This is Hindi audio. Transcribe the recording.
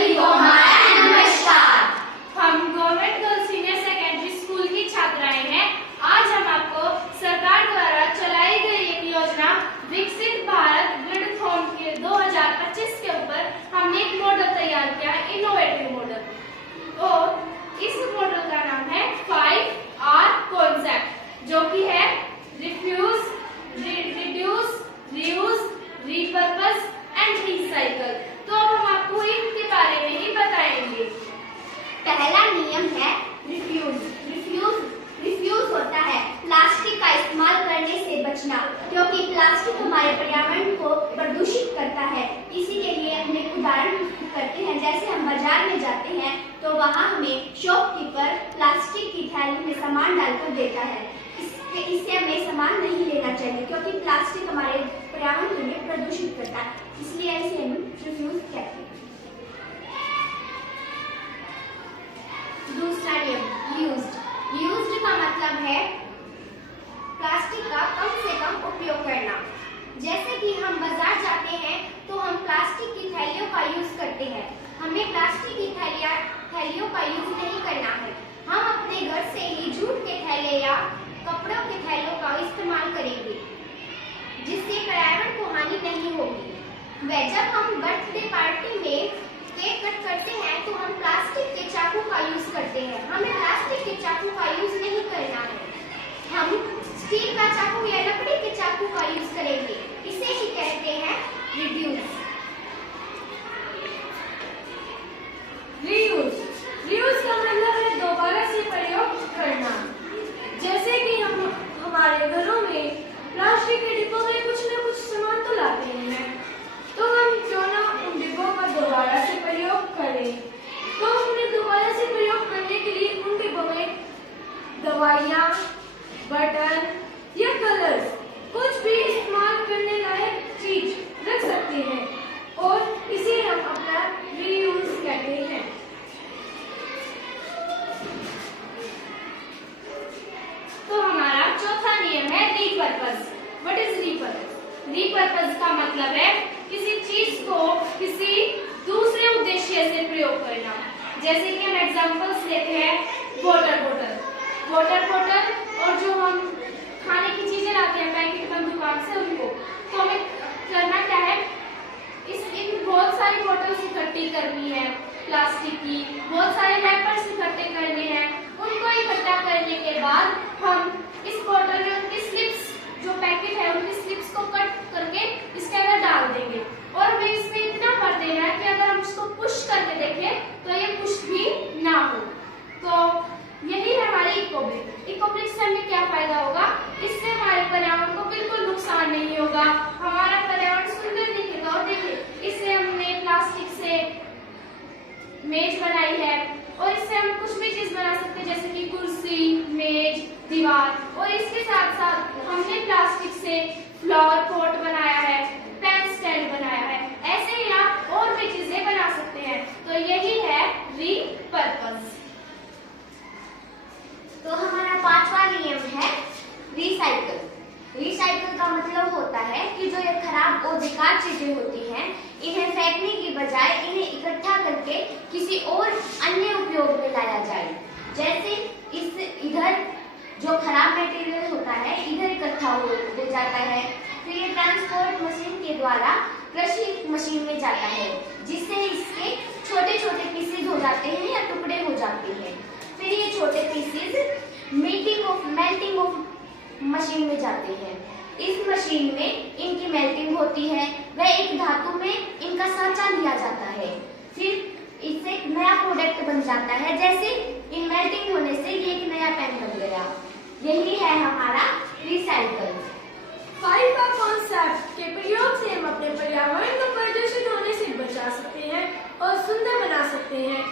सभी को हमारा नमस्कार। हम government girls senior secondary school की छात्राएं हैं। आज हम आपको सरकार द्वारा चलाई गई एक योजना विकसित भारत ग्रिडथॉन के 2025 के ऊपर हमने एक मॉडल तैयार किया है, इनोवेटिव मॉडल। और इस मॉडल का नाम है 5R कॉन्सेप्ट, जो कि है refuse, reduce, reuse, repurpose and recycle. तो अब हम आपको इनके बारे में ही बताएंगे। पहला नियम है रिफ्यूज। रिफ्यूज होता है प्लास्टिक का इस्तेमाल करने से बचना, क्योंकि प्लास्टिक हमारे पर्यावरण को प्रदूषित करता है। इसी के लिए हम एक उदाहरण करते हैं। जैसे हम बाजार में जाते हैं तो वहाँ हमें शॉपकीपर प्लास्टिक की थैली में सामान डालकर देता है। इससे हमें सामान नहीं लेना चाहिए, क्योंकि प्लास्टिक हमारे पर्यावरण के लिए प्रदूषित करता है। इसलिए ऐसे हम रिफ्यूज कहते हैं। दूसरा नियम यूज्ड। यूज्ड का मतलब है प्लास्टिक का कम से कम उपयोग करना। जैसे कि हम बाजार जाते हैं तो हम प्लास्टिक की थैलियों का यूज करते हैं। हमें प्लास्टिक की थैलियों का यूज नहीं करना है। हम अपने घर से ही जूट के थैले या कपड़ों के थैलों का इस्तेमाल करेंगे, जिससे पर्यावरण को हानि नहीं होगी। जब हम बर्थडे पार्टी में केक कट करते हैं तो हम प्लास्टिक के चाकू का यूज करते हैं। हमें प्लास्टिक के चाकू का यूज नहीं करना है। हम स्टील का चाकू या लकड़ी के चाकू का यूज करेंगे। इसे ही कहते हैं रिड्यूस। रीयूज। रीयूज का मतलब है दोबारा से प्रयोग करना। जैसे कि हम हमारे घरों में प्लास्टिक के डिब्बों में कुछ न कुछ सामान तो लाते हैं, तो हम क्यों ना उन डिब्बों का दोबारा से प्रयोग करें। तो उन्हें दोबारा से प्रयोग करने के लिए उन डिब्बों में दवाइयाँ, बटन या कलर्स, कुछ भी इस्तेमाल करने लायक चीज रख सकते हैं, और इसे हम अपना रीयूज कहते हैं। तो हमारा चौथा नियम है repurpose. What is repurpose? Repurpose का मतलब है किसी चीज को किसी दूसरे उद्देश्य से प्रयोग करना। जैसे कि हम एग्जांपल्स लेते हैं वाटर बॉटल और जो हम खाने की चीजें लाते हैं पैकेट बंद दुकान से, उनको तो हमें करना क्या है, इन बहुत सारी बॉटल्स इकट्ठी करनी है प्लास्टिक की, बहुत सारे रैपर्स इकट्ठे करने हैं। उनको इकट्ठा करने के बाद हम इस बॉटल में उनकी स्लिप्स, जो पैकेट है उनकी स्लिप्स को कट करके इसके अंदर डाल देंगे, और हमें इसमें इतना भर देना है कि अगर हम इसको पुश करके देखें तो ये पुश भी ना हो। तो यही है हमारी इकोब्रिक से हमें क्या फायदा होगा, इससे हमारे पर्यावरण को बिल्कुल नुकसान नहीं होगा, हमारा पर्यावरण सुंदर दिखेगा। और देखिए, इससे हमने प्लास्टिक से मेज बनाई है, और इससे हम कुछ भी चीज बना सकते हैं, जैसे कि कुर्सी, मेज, दीवार। और इसके साथ साथ हमने प्लास्टिक से फ्लावर पॉट बनाया है, पेन स्टैंड बनाया है। ऐसे ही आप और भी चीजें बना सकते हैं। तो यही है रीपर्पस। तो हमारा पांचवा नियम है रिसाइकल। रिसाइकल का मतलब होता है कि जो ये खराब और बेकार चीजें होती हैं, इन्हें फेंकने की बजाय इन्हें इकट्ठा करके किसी और अन्य उपयोग में लाया जाए। जैसे इधर जो खराब मटेरियल होता है इधर इकट्ठा हो जाता है, फिर ये ट्रांसपोर्ट मशीन के द्वारा कृषि मशीन में जाता है, जिससे इसके छोटे छोटे पीसेज हो जाते हैं या टुकड़े हो जाते हैं। फिर ये छोटे पीसेज मेल्टिंग ऑफ मशीन में जाते हैं। इस मशीन में इनकी मेल्टिंग होती है, वह एक धातु में इनका सांचा लिया जाता है। फिर इससे एक नया प्रोडक्ट बन जाता है। जैसे इन मेल्टिंग होने से ये एक नया पेन बन गया। यही है हमारा रिसाइकल। 5R कॉन्सेप्ट के प्रयोग से हम अपने पर्यावरण को प्रदूषित होने से बचा सकते हैं और सुंदर बना सकते हैं।